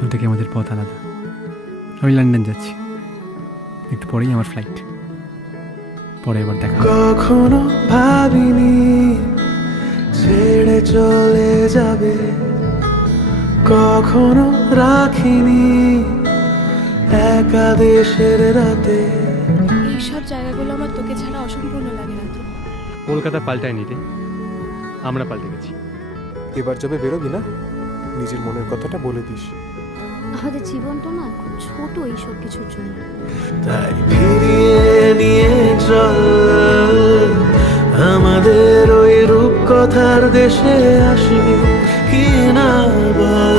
এখন থেকে আমাদের পথ আলাদা। আমি লন্ডন যাচ্ছি, একটু পরেই আমার ফ্লাইট। পরে এবার দেখা হবে। কখনো ভাবিনি ছেড়ে চলে যাবে, কখনো রাখিনি একা দেশের রাতে। এইসব জায়গাগুলো আমার তোকে ছাড়া অসম্পূর্ণ লাগে না তো। কলকাতা পাল্টায়নি রে, আমরা পাল্টে গেছি। এবার যবে বেরোবি না, নিজের মনের কথাটা বলে দিস। আমাদের জীবনটা না খুব ছোট এইসব কিছুর জন্য। তাই ফিরিয়ে নিয়ে চল আমাদের ওই রূপকথার দেশে, আসবি কি না বল।